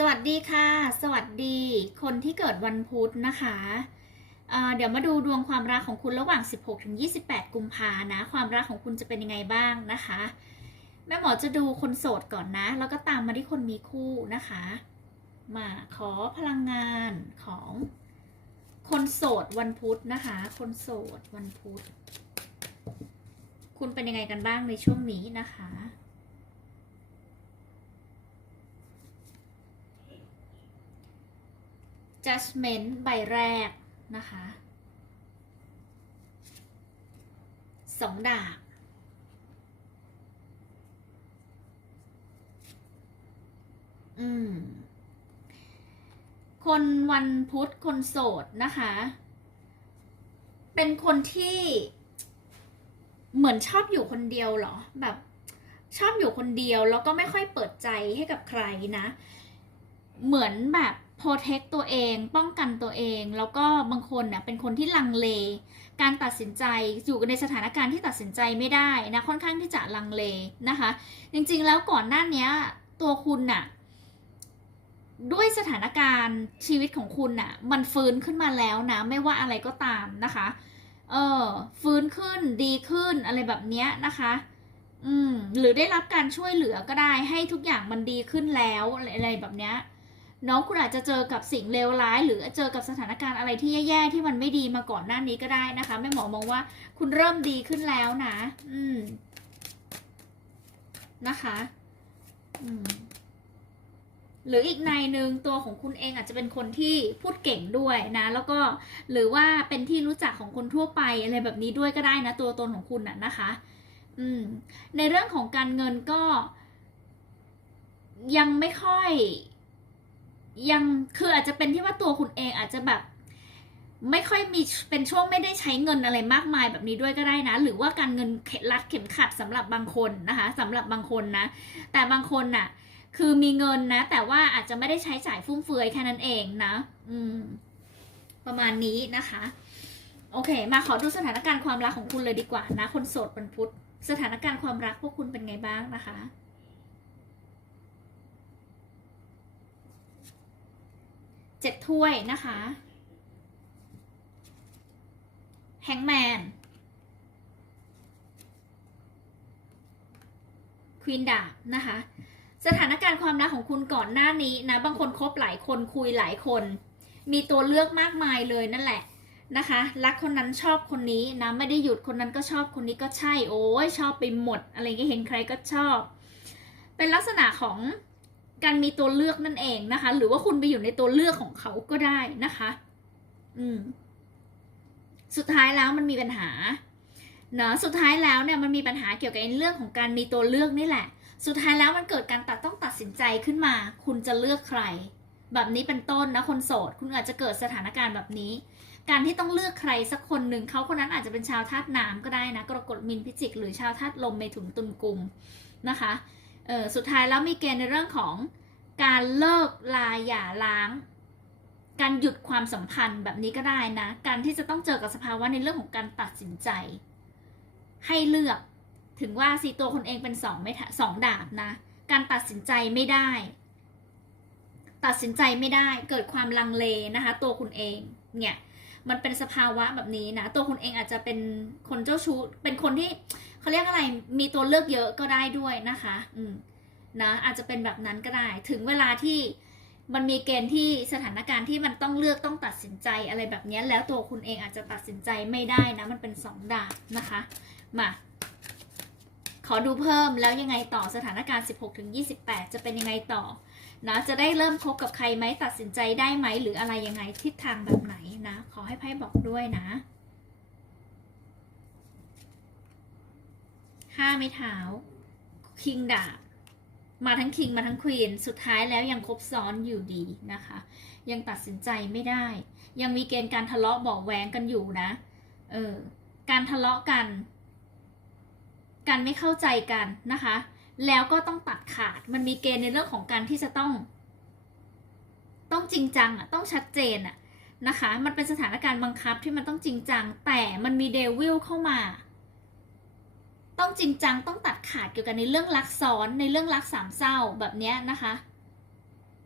สวัสดีค่ะ สวัสดีคนที่เกิดวันพุธนะคะเเดี๋ยวมาดูดวงความรักของคุณระหว่าง 16ถึง28 กุมภานะ ความรักของคุณจะเป็นยังไงบ้างนะคะ แม่หมอจะดูคนโสดก่อนนะ แล้วก็ตามมาที่คนมีคู่นะคะ มาขอพลังงานของคนโสดวันพุธนะคะ คนโสดวันพุธ คุณเป็นยังไงกันบ้างในช่วงนี้นะคะ judgment ใบแรกนะคะสองดาบอืม คนวันพุธคนโสดนะคะ เป็นคนที่เหมือนชอบอยู่คนเดียวเหรอ แบบชอบอยู่คนเดียวแล้วก็ไม่ค่อยเปิดใจให้กับใครนะ เหมือนแบบ โปรเทคตัวเอง ป้องกันตัวเอง แล้วก็บางคนเนี่ยเป็นคนที่ลังเล การตัดสินใจอยู่ในสถานการณ์ที่ตัดสินใจไม่ได้นะค่อนข้างที่จะลังเลนะคะ จริงๆแล้วก่อนหน้านี้ตัวคุณน่ะด้วยสถานการณ์ชีวิตของคุณน่ะ มันฟื้นขึ้นมาแล้วนะ ไม่ว่าอะไรก็ตามนะคะ เออฟื้นขึ้นดีขึ้นอะไรแบบเนี้ยนะคะ อืมหรือได้รับการช่วยเหลือก็ได้ให้ทุกอย่างมันดีขึ้นแล้วอะไรแบบเนี้ย น้องคุณอาจจะเจอกับสิ่งเลวร้าย หรือเจอกับสถานการณ์อะไรที่แย่ๆที่มันไม่ดีมาก่อนหน้านี้ก็ได้นะคะแม่หมอมองว่าคุณเริ่มดีขึ้นแล้วนะ อืมนะคะอืมหรืออีกในหนึ่งตัวของคุณเองอาจจะเป็นคนที่พูดเก่งด้วยนะ แล้วก็หรือว่าเป็นที่รู้จักของคนทั่วไปอะไรแบบนี้ด้วยก็ได้นะ ตัวตนของคุณน่ะนะคะ อืม ในเรื่องของการเงินก็ยังไม่ค่อย ยังคืออาจจะเป็นที่ว่าตัวคุณเองอาจจะแบบ ไม่ค่อยมีเป็นช่วงไม่ได้ใช้เงินอะไรมากมายแบบนี้ด้วยก็ได้นะ หรือว่าการเงินเข็ดรัดเข็มขัดสำหรับบางคนนะคะสำหรับบางคนนะ แต่บางคนน่ะ คือมีเงินนะ แต่ว่าอาจจะไม่ได้ใช้จ่ายฟุ่มเฟือยแค่นั้นเองนะ อืม ประมาณนี้นะคะ โอเค มาขอดูสถานการณ์ความรักของคุณเลยดีกว่านะ คนโสดวันพุธสถานการณ์ความรักพวกคุณเป็นไงบ้างนะคะ จ็ดถ้วยนะคะแฮงแมนควีนดาบนะคะ สถานการณ์ความรักของคุณก่อนหน้านี้นะบางคนคบหลายคนคุยหลายคน มีตัวเลือกมากมายเลยนั่นแหละนะคะรักคนนั้นชอบคนนี้นะไม่ได้หยุดคนนั้นก็ชอบคนนี้ก็ใช่โอ้ยชอบไปหมด อะไรเงี้ยเห็นใครก็ชอบ เป็นลักษณะของ การมีตัวเลือกนั่นเองนะคะ หรือว่าคุณไปอยู่ในตัวเลือกของเขาก็ได้นะคะ อืม สุดท้ายแล้วมันมีปัญหาเนอะสุดท้ายแล้วเนี่ยมันมีปัญหาเกี่ยวกับเรื่องของการมีตัวเลือกนี่แหละ สุดท้ายแล้วมันเกิดการตัดต้องตัดสินใจขึ้นมา คุณจะเลือกใคร แบบนี้เป็นต้นนะคนโสด คุณอาจจะเกิดสถานการณ์แบบนี้ การที่ต้องเลือกใครสักคนหนึ่งเขาคนนั้นอาจจะเป็นชาวธาตุน้ำก็ได้นะกรกฎมินพิจิก หรือชาวธาตุลมเมถุนตุลกุมนะคะ เออสุดท้ายแล้วมีเกณฑ์ในเรื่องของการเลิกลาหย่าล้าง การหยุดความสัมพันธ์แบบนี้ก็ได้นะ การที่จะต้องเจอกับสภาวะในเรื่องของการตัดสินใจ ให้เลือกถึงว่าสีตัวคนเองเป็นสองไม่สองดาบนะ การตัดสินใจไม่ได้ ตัดสินใจไม่ได้เกิดความลังเลนะคะ ตัวคุณเองเนี่ยมันเป็นสภาวะแบบนี้นะ ตัวคุณเองอาจจะเป็นคนเจ้าชู้เป็นคนที่ เขาเรียกอะไรมีตัวเลือกเยอะก็ได้ด้วยนะคะ อืมนะอาจจะเป็นแบบนั้นก็ได้ ถึงเวลาที่มันมีเกณฑ์ที่สถานการณ์ที่มันต้องเลือกต้องตัดสินใจอะไรแบบนี้แล้วตัวคุณเองอาจจะตัดสินใจไม่ได้นะ มันเป็นสองดาบนะคะ มาขอดูเพิ่มแล้วยังไงต่อสถานการณ์ 16ถึง28 จะเป็นยังไงต่อนะจะได้เริ่มคบกับใครไหมตัดสินใจได้ไหมหรืออะไรยังไงทิศทางแบบไหนนะ ขอให้ไพ่บอกด้วยนะ ห้าไม้เท้า คิงดาบ มาทั้งคิงมาทั้งควีน สุดท้ายแล้วยังคบซ้อนอยู่ดีนะคะ ยังตัดสินใจไม่ได้ ยังมีเกณฑ์การทะเลาะบาะแวงกันอยู่นะ เออ การทะเลาะกัน การไม่เข้าใจกันนะคะ แล้วก็ต้องตัดขาด มันมีเกณฑ์ในเรื่องของการที่จะต้อง ต้องจริงจังอะ ต้องชัดเจนอะนะคะ มันเป็นสถานการณ์บังคับที่มันต้องจริงจัง แต่มันมีเดวิลเข้ามา ต้องจริงจังต้องตัดขาดเกี่ยวกับในเรื่องรักซ้อนในเรื่องรักสามเศร้าแบบเนี้ยนะคะ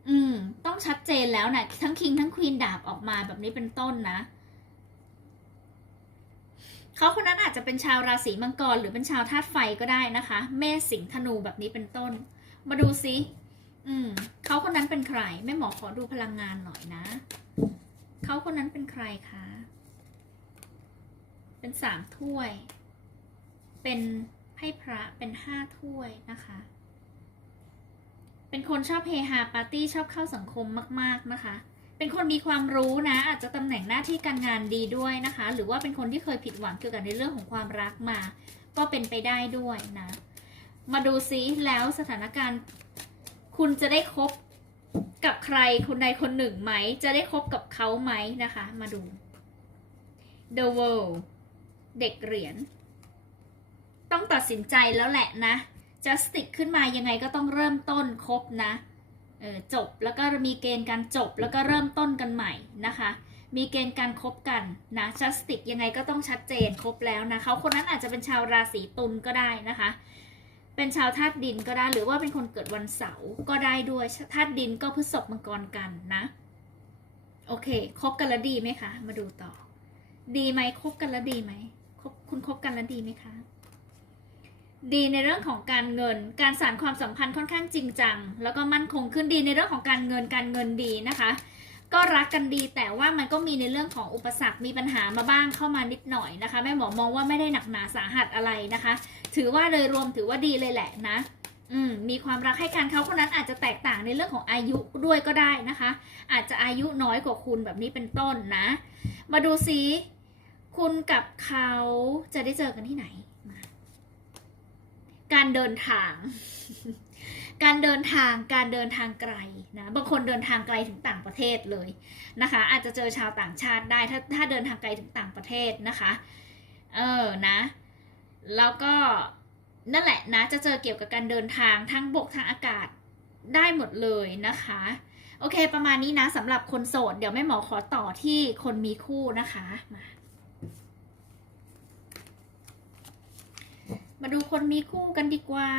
อืม ต้องชัดเจนแล้วนะทั้งคิงทั้งควีนดาบออกมาแบบนี้เป็นต้นนะเขาคนนั้นอาจจะเป็นชาวราศีมังกรหรือเป็นชาวธาตุไฟก็ได้นะคะ เมษสิงห์ธนูแบบนี้เป็นต้น มาดูซิอืมเขาคนนั้นเป็นใครแม่หมอขอดูพลังงานหน่อยนะเขาคนนั้นเป็นใครคะเป็นสามถ้วย เป็นไพ่พระเป็นห้าถ้วยนะคะ เป็นคนชอบเฮฮาปาร์ตี้ชอบเข้าสังคมมาก ๆนะคะ เป็นคนมีความรู้นะ อาจจะตำแหน่งหน้าที่การงานดีด้วยนะคะ หรือว่าเป็นคนที่เคยผิดหวังเกี่ยวกับในเรื่องของความรักมา ก็เป็นไปได้ด้วยนะ มาดูซิแล้วสถานการณ์ คุณจะได้คบกับใครคนใดคนหนึ่งไหม จะได้คบกับเขาไหมนะคะ มาดู The World เด็กเหรียญ ต้องตัดสินใจแล้วแหละนะจะสติกขึ้นมายังไงก็ต้องเริ่มต้นครบนะเออจบแล้วก็มีเกณฑ์การจบแล้วก็เริ่มต้นกันใหม่นะคะ มีเกณฑ์การครบกันนะจัสติกยังไงก็ต้องชัดเจนครบแล้วนะเขาคนนั้นอาจจะเป็นชาวราศีตุลก็ได้นะคะ เป็นชาวธาตุดินก็ได้หรือว่าเป็นคนเกิดวันเสาร์ก็ได้ด้วยธาตุดินก็พฤษภมังกรกันนะโอเคคบกันแล้วดีไหมคะ มาดูต่อ ดีไหมคบกันแล้วดีไหมคบคุณคบกันแล้วดีไหมคะ ดีในเรื่องของการเงิน การสานความสัมพันธ์ค่อนข้างจริงจัง แล้วก็มั่นคงขึ้นดีในเรื่องของการเงิน การเงินดีนะคะ ก็รักกันดีแต่ว่ามันก็มีในเรื่องของอุปสรรค มีปัญหามาบ้างเข้ามานิดหน่อยนะคะ แม่หมอมองว่าไม่ได้หนักหนาสาหัสอะไรนะคะ ถือว่าโดยรวมถือว่าดีเลยแหละนะ อืม มีความรักให้กันเขาคนนั้นอาจจะแตกต่างในเรื่องของอายุด้วยก็ได้นะคะ อาจจะอายุน้อยกว่าคุณแบบนี้เป็นต้นนะ มาดูซิคุณกับเขาจะได้เจอกันที่ไหน การเดินทาง การเดินทางการเดินทางไกลนะบางคนเดินทางไกลถึงต่างประเทศเลยนะคะ อาจจะเจอชาวต่างชาติได้ถ้าถ้าเดินทางไกลถึงต่างประเทศนะคะเออนะ แล้วก็นั่นแหละนะจะเจอเกี่ยวกับการเดินทางทั้งบกทางอากาศได้หมดเลยนะคะ โอเค ประมาณนี้นะสำหรับคนโสด เดี๋ยวแม่หมอขอต่อที่คนมีคู่นะคะมา มาดูคนมีคู่กันดีกว่า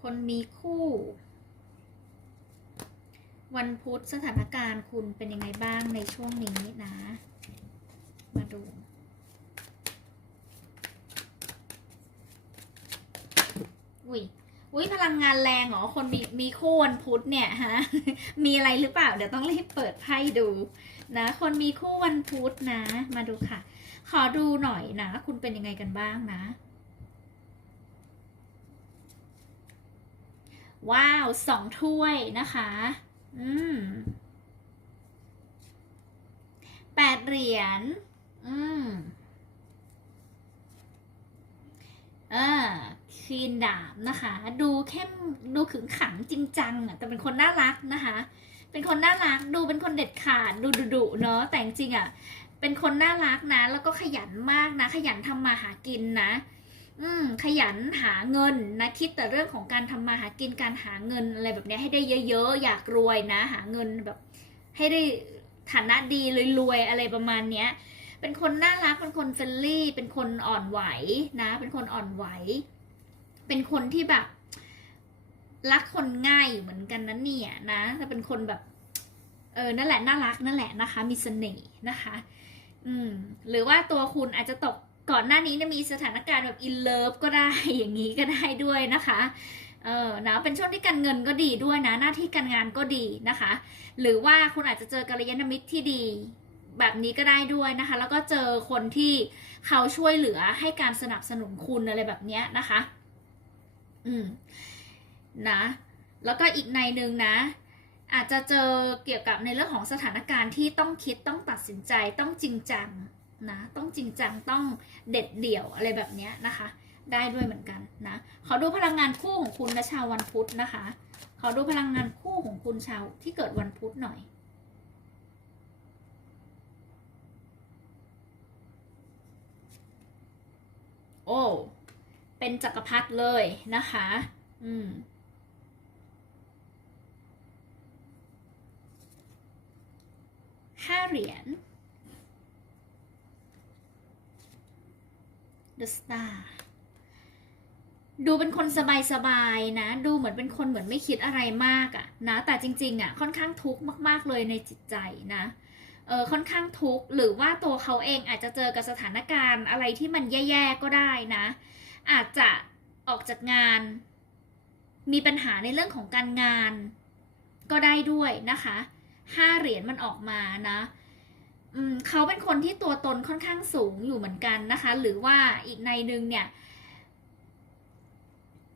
คนมีคู่ วันพุธสถานการณ์คุณเป็นยังไงบ้างในช่วงนี้นะ มาดูอุ้ย อุ้ยพลังงานแรงเหรอคนมีมีคู่วันพุธเนี่ยฮะมีอะไรหรือเปล่า เดี๋ยวต้องรีบเปิดไพ่ดูนะ คนมีคู่วันพุธนะ มาดูค่ะ ขอดูหน่อยนะ คุณเป็นยังไงกันบ้างนะ ว้าวสองถ้วยนะคะ อืมแปดเหรียญอืมอ่า คีนดาบนะคะ ดูเข้มดูขึงขังจริงจังอะแต่เป็นคนน่ารักนะคะ เป็นคนน่ารักดูเป็นคนเด็ดขาดดูดุดุเนาะแต่จริงอะเป็นคนน่ารักนะ แล้วก็ขยันมากนะ ขยันทำมาหากินนะ อืมขยันหาเงินนะคิดแต่เรื่องของการทำมาหากินการหาเงินอะไรแบบเนี้ยให้ได้เยอะๆ อยากรวยนะ หาเงินแบบ ให้ได้ฐานะดีรวยๆอะไรประมาณเนี้ยเป็นคนน่ารักเป็นคนเฟรนลี่ เป็นคนอ่อนไหวนะ เป็นคนอ่อนไหว เป็นคนที่แบบ รักคนง่ายเหมือนกันนะเนี่ยนะแต่เป็นคนแบบ เออนั่นแหละน่ารักนั่นแหละนะคะ มีเสน่ห์นะคะ อืม หรือว่าตัวคุณอาจจะตกก่อนหน้านี้เนี่ยมีสถานการณ์แบบอินเลิฟก็ได้อย่างนี้ก็ได้ด้วยนะคะเออนะเป็นช่วงที่การเงินก็ดีด้วยนะหน้าที่การงานก็ดีนะคะ หรือว่าคุณอาจจะเจอกัลยาณมิตรที่ดี แบบนี้ก็ได้ด้วยนะคะ แล้วก็เจอคนที่เขาช่วยเหลือให้การสนับสนุนคุณอะไรแบบเนี้ยนะคะ อืมนะ แล้วก็อีกในหนึ่งนะ อาจจะเจอเกี่ยวกับในเรื่องของสถานการณ์ที่ต้องคิดต้องตัดสินใจต้องจริงจังนะต้องจริงจังต้องเด็ดเดี่ยวอะไรแบบเนี้ยนะคะ ได้ด้วยเหมือนกันนะขอดูพลังงานคู่ของคุณและชาววันพุธนะคะขอดูพลังงานคู่ของคุณชาวที่เกิดวันพุธหน่อยโอ้ เป็นจักรพรรดิเลยนะคะ อืมห้าเหรียญ The Star ดูเป็นคนสบายๆนะ ดูเหมือนเป็นคนเหมือนไม่คิดอะไรมากอะนะ แต่จริงๆอะค่อนข้างทุกข์มากๆเลยในจิตใจนะเออค่อนข้างทุกข์หรือว่าตัวเขาเองอาจจะเจอกับสถานการณ์อะไรที่มันแย่ๆก็ได้นะ อาจจะออกจากงาน มีปัญหาในเรื่องของการงาน ก็ได้ด้วยนะคะห้าเหรียญมันออกมานะเขาเป็นคนที่ตัวตนค่อนข้างสูงอยู่เหมือนกันนะคะ หรือว่าอีกในนึงเนี่ย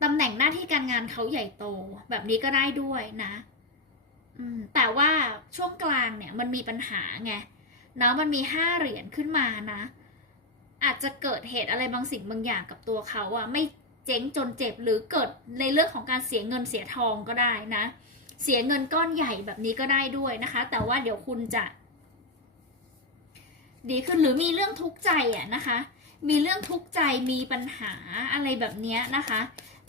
ตำแหน่งหน้าที่การงานเขาใหญ่โตแบบนี้ก็ได้ด้วยนะแต่ว่าช่วงกลางเนี่ยมันมีปัญหาไงเนาะมันมีห้าเหรียญขึ้นมานะ อาจจะเกิดเหตุอะไรบางสิ่งบางอย่างกับตัวเขาอะไม่เจ๊งจนเจ็บหรือเกิดในเรื่องของการเสียเงินเสียทองก็ได้นะ เสียเงินก้อนใหญ่แบบนี้ก็ได้ด้วยนะคะ แต่ว่าเดี๋ยวคุณจะ ดีขึ้นหรือมีเรื่องทุกข์ใจอะนะคะ มีเรื่องทุกข์ใจมีปัญหาอะไรแบบนี้นะคะ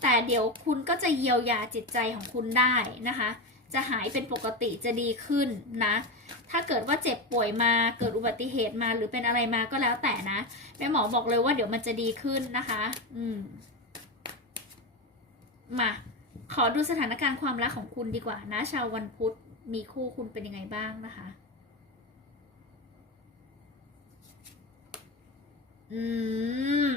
แต่เดี๋ยวคุณก็จะเยียวยาจิตใจของคุณได้นะคะ จะหายเป็นปกติจะดีขึ้นนะ ถ้าเกิดว่าเจ็บป่วยมาเกิดอุบัติเหตุมาหรือเป็นอะไรมาก็แล้วแต่นะแม่หมอบอกเลยว่าเดี๋ยวมันจะดีขึ้นนะคะ อืม มา ขอดูสถานการณ์ความรักของคุณดีกว่านะ ชาววันพุธมีคู่คุณเป็นยังไงบ้างนะคะ อืม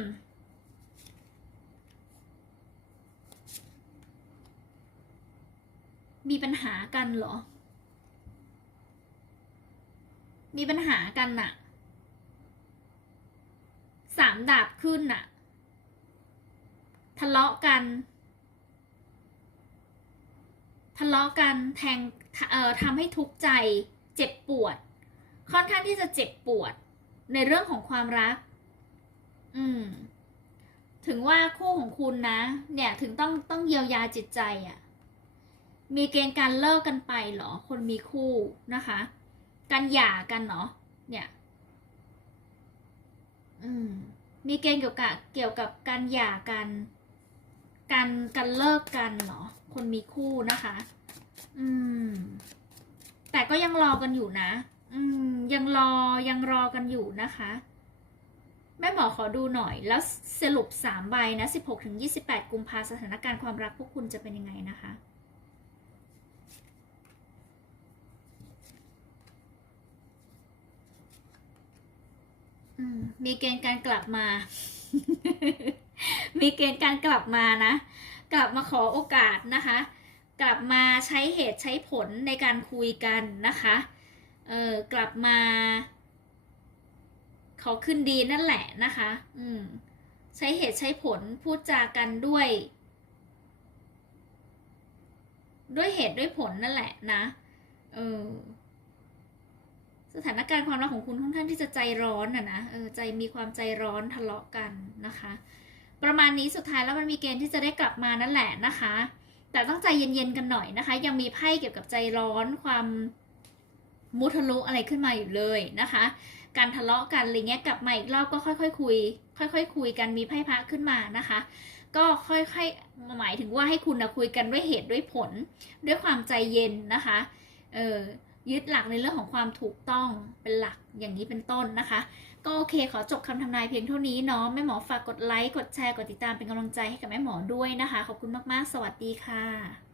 มีปัญหากันเหรอ มีปัญหากันน่ะ สามดาบขึ้นน่ะ ทะเลาะกัน ทะเลาะกันแทง เอ่อทำให้ทุกข์ใจ เจ็บปวด ค่อนข้างที่จะเจ็บปวด ในเรื่องของความรัก อืม ถึงว่าคู่ของคุณนะ เนี่ย ถึงต้องต้องเยียวยาจิตใจอะ่ะ มีเกณฑ์การเลิกกันไปเหรอ คนมีคู่นะคะ การหย่ากันเนาะเนี่ย อืม มีเกณฑ์เกี่ยวกับเกี่ยวกับการหย่ากัน การการเลิกกันเหรอคนมีคู่นะคะ อืม แต่ก็ยังรอกันอยู่นะ อืม ยังรอยังรอกันอยู่นะคะ แม่หมอขอดูหน่อย แล้วสรุปสามใบนะสิบหกถึงยี่สิบแปดกุมภาสถานการณ์ความรักพวกคุณจะเป็นยังไงนะคะ มีเกณฑ์การกลับมา มีเกณฑ์การกลับมานะ กลับมาขอโอกาสนะคะ กลับมาใช้เหตุใช้ผลในการคุยกันนะคะ เออกลับมา ขอขึ้นดีนั่นแหละนะคะ อืม ใช้เหตุใช้ผลพูดจากันด้วย ด้วยเหตุด้วยผลนั่นแหละนะ เออ สถานการณ์ความรักของคุณค่อนข้างที่จะใจร้อนอะนะเออใจมีความใจร้อนทะเลาะกันนะคะ ประมาณนี้สุดท้ายแล้วมันมีเกณฑ์ที่จะได้กลับมานั่นแหละนะคะ แต่ต้องใจเย็นๆกันหน่อยนะคะ ยังมีไพ่เกี่ยวกับใจร้อนความมุทะลุอะไรขึ้นมาอยู่เลยนะคะ การทะเลาะกันอะไรเงี้ยกลับมาอีกรอบก็ค่อยๆคุย ค่อยๆคุยกันมีไพ่พระขึ้นมานะคะ ก็ค่อยๆหมายถึงว่าให้คุณนะคุยกันด้วยเหตุด้วยผล ด้วยความใจเย็นนะคะเออ ยึดหลักในเรื่องของความถูกต้องเป็นหลักอย่างนี้เป็นต้นนะคะ ก็โอเคขอจบคำทำนายเพียงเท่านี้เนาะแม่หมอฝากกดไลค์กดแชร์กดติดตามเป็นกำลังใจให้กับแม่หมอด้วยนะคะ ขอบคุณมากๆ สวัสดีค่ะ